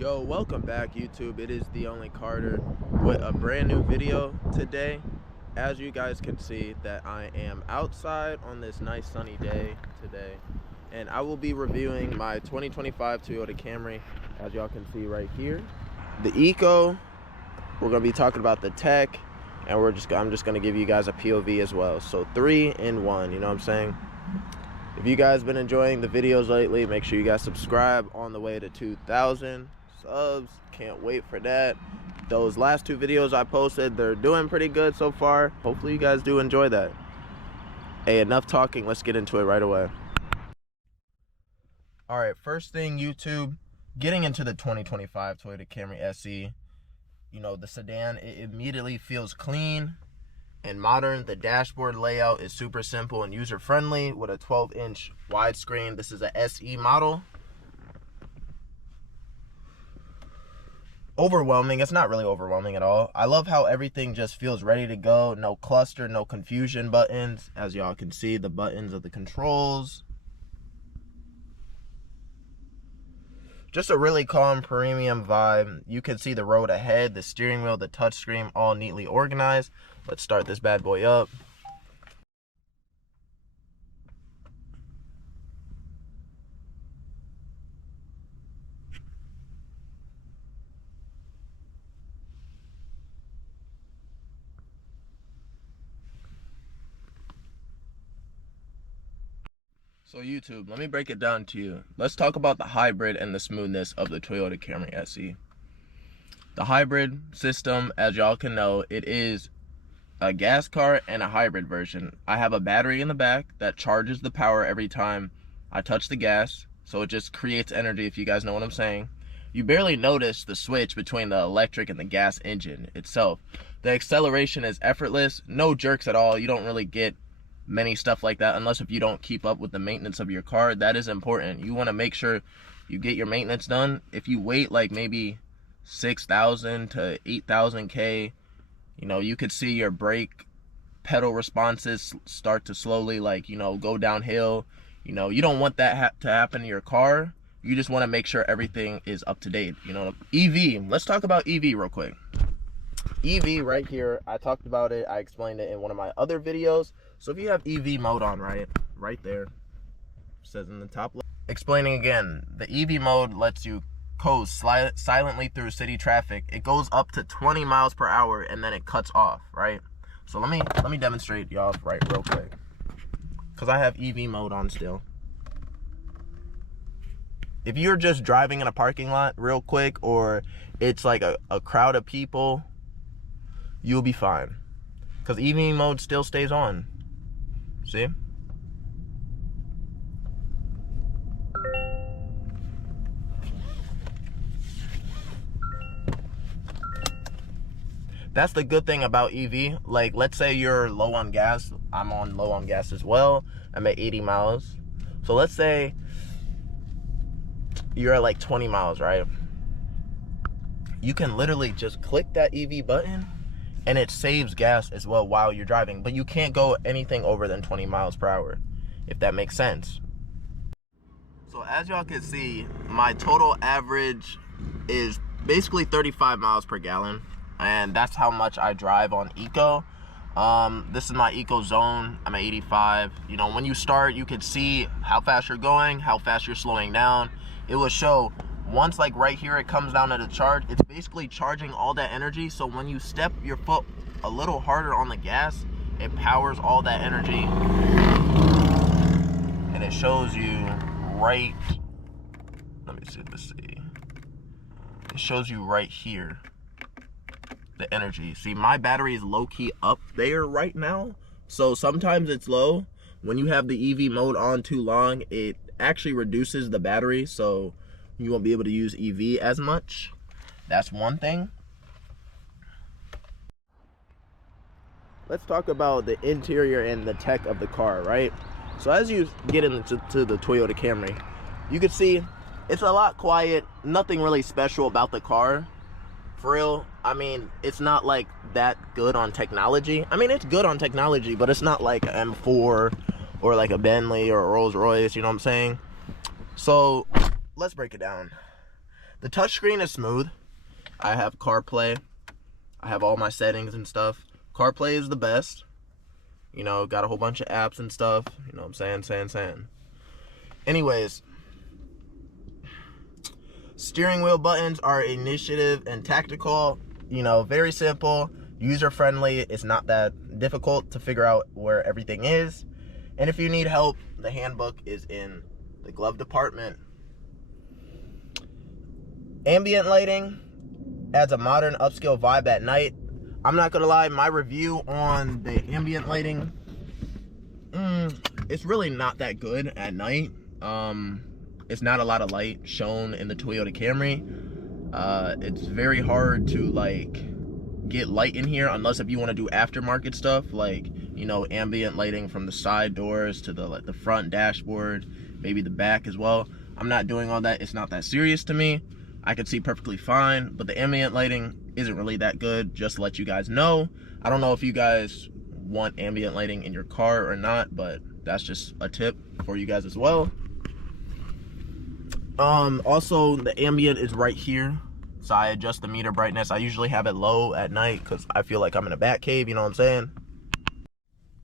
Yo, welcome back YouTube. It is the only Carter with a brand new video today. As you guys can see that I am outside on this nice sunny day today, and I will be reviewing my 2025 Toyota Camry, as y'all can see right here. The Eco, we're gonna be talking about the tech, and I'm just gonna give you guys a POV as well. So 3 in 1, you know what I'm saying? If you guys been enjoying the videos lately, make sure you guys subscribe. On the way to 2,000 subs, can't wait for that. Those last 2 videos I posted, they're doing pretty good so far. Hopefully you guys do enjoy that. Hey, enough talking, let's get into it right away. All right, first thing, YouTube, getting into the 2025 Toyota Camry SE. You know, the sedan, it immediately feels clean and modern. The dashboard layout is super simple and user-friendly with a 12-inch widescreen. This is a SE model. Overwhelming, it's not really overwhelming at all. I love how everything just feels ready to go. No cluster, no confusion buttons. As y'all can see, the buttons of the controls. Just a really calm premium vibe. You can see the road ahead, the steering wheel, the touchscreen, all neatly organized. Let's start this bad boy up. So YouTube, let me break it down to you. Let's talk about the hybrid and the smoothness of the Toyota Camry SE. The hybrid system, as y'all can know, it is a gas car and a hybrid version. I have a battery in the back that charges the power every time I touch the gas, so it just creates energy, if you guys know what I'm saying. You barely notice the switch between the electric and the gas engine itself. The acceleration is effortless, no jerks at all. You don't really get many stuff like that unless if you don't keep up with the maintenance of your car. That is important. You want to make sure you get your maintenance done. If you wait like maybe 6,000 to 8,000 K, you know, you could see your brake pedal responses start to slowly, like, you know, go downhill. You know, you don't want that to happen to your car. You just want to make sure everything is up to date. You know, EV, let's talk about EV real quick. EV right here, I talked about it, I explained it in one of my other videos. So if you have EV mode on, right there, says in the top left. Explaining again, the EV mode lets you coast silently through city traffic. It goes up to 20 miles per hour and then it cuts off, right? So let me demonstrate y'all right real quick, because I have EV mode on still. If you're just driving in a parking lot real quick, or it's like a crowd of people, you'll be fine, because EV mode still stays on. See? That's the good thing about EV. Like, let's say you're low on gas. I'm on low on gas as well. I'm at 80 miles. So let's say you're at like 20 miles, right? You can literally just click that EV button and it saves gas as well while you're driving, but you can't go anything over than 20 miles per hour, if that makes sense. So as y'all can see, my total average is basically 35 miles per gallon, and that's how much I drive on Eco. This is my Eco zone. I'm at 85. You know, when you start, you can see how fast you're going, how fast you're slowing down. It will show once, like right here, it comes down to the charge. It's basically charging all that energy. So when you step your foot a little harder on the gas, it powers all that energy. And it shows you right, let me see. It shows you right here, the energy. See, my battery is low-key up there right now. So sometimes it's low. When you have the EV mode on too long, it actually reduces the battery. So you won't be able to use EV as much. That's one thing. Let's talk about the interior and the tech of the car, right? So as you get into the Toyota Camry, you can see it's a lot quiet. Nothing really special about the car. For real, I mean, it's not like that good on technology. I mean, it's good on technology, but it's not like an M4 or like a Bentley or a Rolls Royce, you know what I'm saying? So let's break it down. The touchscreen is smooth. I have CarPlay. I have all my settings and stuff. CarPlay is the best. You know, got a whole bunch of apps and stuff. You know what I'm saying. Anyways, steering wheel buttons are initiative and tactical. You know, very simple, user-friendly. It's not that difficult to figure out where everything is. And if you need help, the handbook is in the glove department. Ambient lighting adds a modern upscale vibe at night. I'm not gonna lie, my review on the ambient lighting, it's really not that good at night. It's not a lot of light shown in the Toyota Camry. It's very hard to like get light in here unless if you want to do aftermarket stuff, like, you know, ambient lighting from the side doors to the front dashboard, maybe the back as well. I'm not doing all that. It's not that serious to me. I could see perfectly fine, but the ambient lighting isn't really that good, just to let you guys know. I don't know if you guys want ambient lighting in your car or not, but that's just a tip for you guys as well. Also, the ambient is right here, so I adjust the meter brightness. I usually have it low at night because I feel like I'm in a bat cave, you know what I'm saying?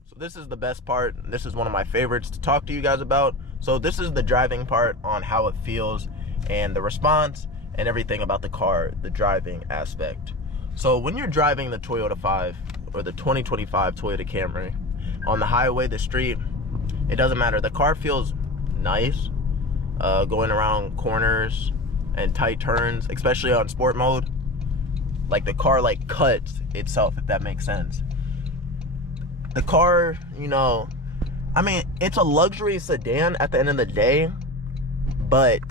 So this is the best part. This is one of my favorites to talk to you guys about. So this is the driving part on how it feels and the response and everything about the car, the driving aspect. So when you're driving the Toyota 5 or the 2025 Toyota Camry on the highway, the street, it doesn't matter. The car feels nice, going around corners and tight turns, especially on sport mode. Like the car like cuts itself, if that makes sense. The car, you know, I mean, it's a luxury sedan at the end of the day, but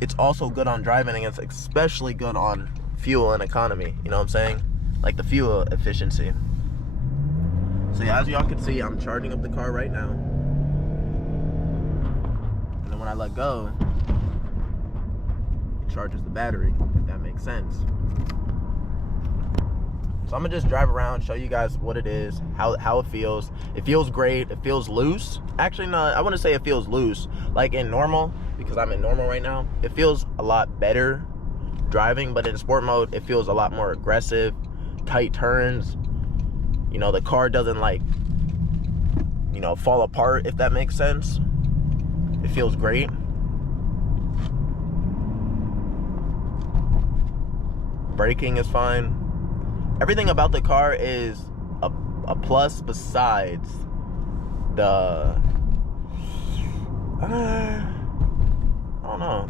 it's also good on driving, and it's especially good on fuel and economy, you know what I'm saying? Like the fuel efficiency. So yeah, as y'all can see, I'm charging up the car right now. And then when I let go, it charges the battery, if that makes sense. So I'm gonna just drive around, show you guys what it is, how it feels. It feels great, it feels loose. Actually, no, I wouldn't say it feels loose. Like in normal, because I'm in normal right now, it feels a lot better driving, but in sport mode, it feels a lot more aggressive, tight turns. You know, the car doesn't like, you know, fall apart, if that makes sense. It feels great. Braking is fine. Everything about the car is a plus besides the, I don't know.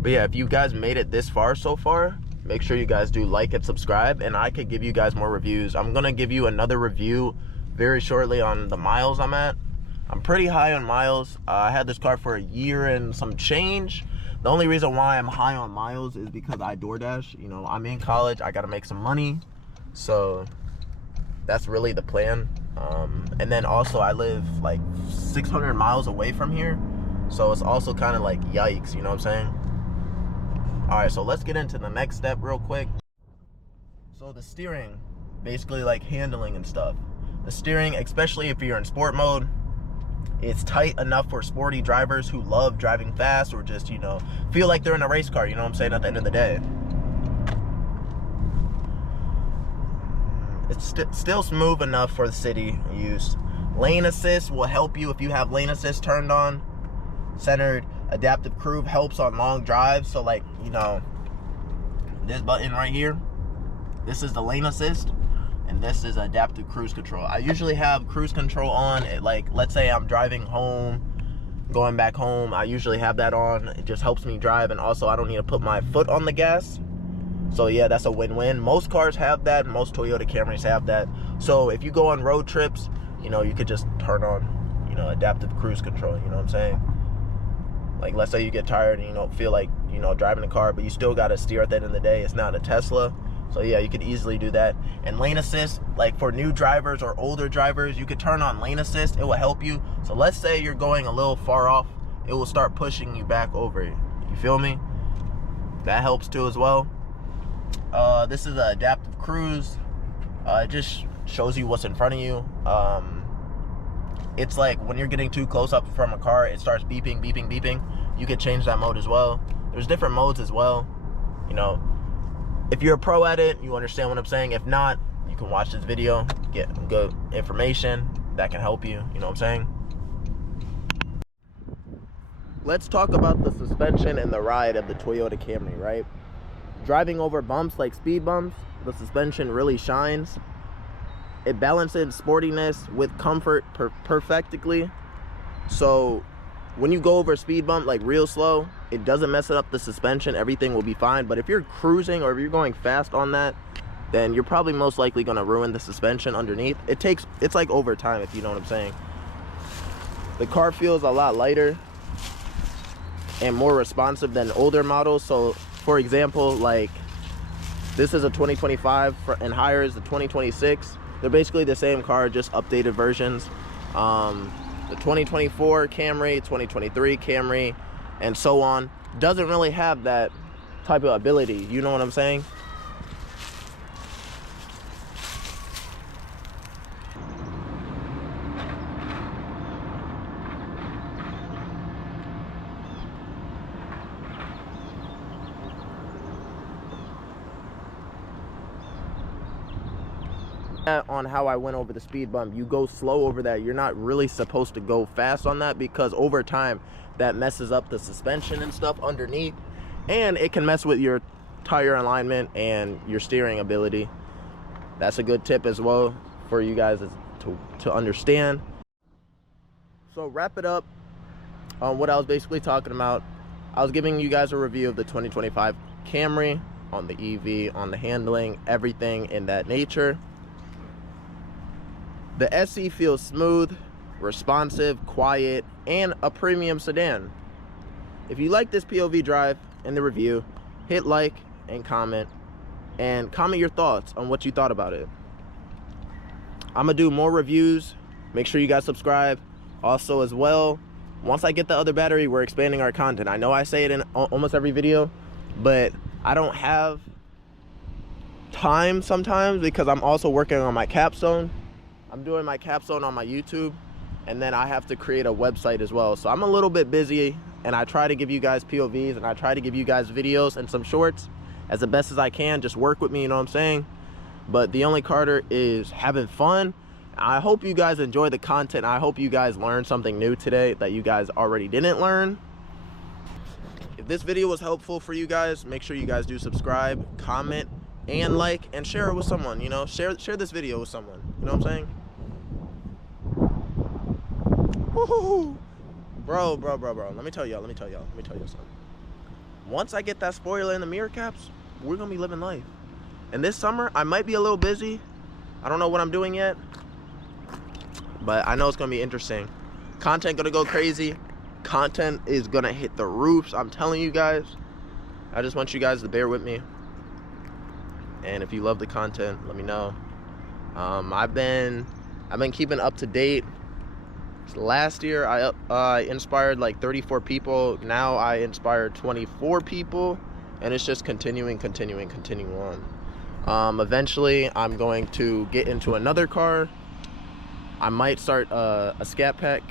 But yeah, if you guys made it this far so far, make sure you guys do like and subscribe, and I could give you guys more reviews. I'm gonna give you another review very shortly on the miles I'm at. I'm pretty high on miles. I had this car for a year and some change. The only reason why I'm high on miles is because I DoorDash. You know, I'm in college, I gotta make some money. So that's really the plan. And then also I live like 600 miles away from here. So it's also kind of like yikes, you know what I'm saying? All right, so let's get into the next step real quick. So the steering, basically like handling and stuff. The steering, especially if you're in sport mode, it's tight enough for sporty drivers who love driving fast or just, you know, feel like they're in a race car, you know what I'm saying, at the end of the day. It's still smooth enough for the city use. Lane assist will help you if you have lane assist turned on. Centered adaptive cruise helps on long drives. So like, you know, this button right here, this is the lane assist. And this is adaptive cruise control. I usually have cruise control on. Like, let's say I'm driving home, going back home, I usually have that on. It just helps me drive, and also I don't need to put my foot on the gas. So yeah, that's a win-win. Most cars have that. Most Toyota Camrys have that. So if you go on road trips, you know, you could just turn on, you know, adaptive cruise control, you know what I'm saying? Like, let's say you get tired and you don't feel like, you know, driving a car, but you still got to steer at the end of the day. It's not a Tesla. So yeah, you could easily do that. And lane assist, like for new drivers or older drivers, you could turn on lane assist. It will help you. So let's say you're going a little far off, it will start pushing you back over. You feel me? That helps too as well. This is an adaptive cruise. It just shows you what's in front of you. it's like when you're getting too close up from a car, it starts beeping, beeping, beeping. You could change that mode as well. There's different modes as well. You know, if you're a pro at it, you understand what I'm saying. If not, you can watch this video, get good information that can help you. You know what I'm saying? Let's talk about the suspension and the ride of the Toyota Camry, right? Driving over bumps like speed bumps, the suspension really shines. It balances sportiness with comfort perfectly. So when you go over a speed bump like real slow, it doesn't mess up the suspension. Everything will be fine. But if you're cruising or if you're going fast on that, then you're probably most likely going to ruin the suspension underneath. It's like over time, if you know what I'm saying. The car feels a lot lighter and more responsive than older models. So for example, like this is a 2025 and higher is the 2026. They're basically the same car, just updated versions. The 2024 Camry, 2023 Camry, and so on, doesn't really have that type of ability. You know what I'm saying? On how I went over the speed bump, you go slow over that. You're not really supposed to go fast on that, because over time that messes up the suspension and stuff underneath, and it can mess with your tire alignment and your steering ability. That's a good tip as well for you guys to understand. So wrap it up on what I was basically talking about. I was giving you guys a review of the 2025 Camry on the EV, on the handling, everything in that nature. The SE feels smooth, responsive, quiet, and a premium sedan. If you like this POV drive and the review, hit like and comment your thoughts on what you thought about it. I'm gonna do more reviews. Make sure you guys subscribe. Also as well, once I get the other battery, we're expanding our content. I know I say it in almost every video, but I don't have time sometimes because I'm also working on my capstone. I'm doing my capstone on my YouTube, and then I have to create a website as well. So I'm a little bit busy, and I try to give you guys POVs, and I try to give you guys videos and some shorts as the best as I can. Just work with me, you know what I'm saying? But the Only Carter is having fun. I hope you guys enjoy the content. I hope you guys learned something new today that you guys already didn't learn. If this video was helpful for you guys, make sure you guys do subscribe, comment, and like, and share it with someone. You know, share this video with someone. You know what I'm saying? Woo-hoo-hoo. Bro, let me tell y'all something. Once I get that spoiler and the mirror caps, we're gonna be living life. And this summer, I might be a little busy. I don't know what I'm doing yet, but I know it's gonna be interesting. Content gonna go crazy. Content is gonna hit the roofs, I'm telling you guys. I just want you guys to bear with me. And if you love the content, let me know. I've been keeping up to date. Last year I inspired like 34 people. Now I inspired 24 people, and it's just continuing on. Eventually I'm going to get into another car. I might start a Scat Pack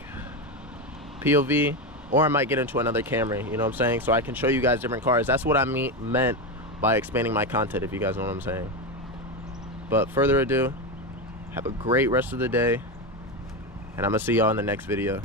POV, or I might get into another Camry, you know what I'm saying? So I can show you guys different cars. That's what I meant by expanding my content, if you guys know what I'm saying. But further ado, have a great rest of the day, and I'm gonna see y'all in the next video.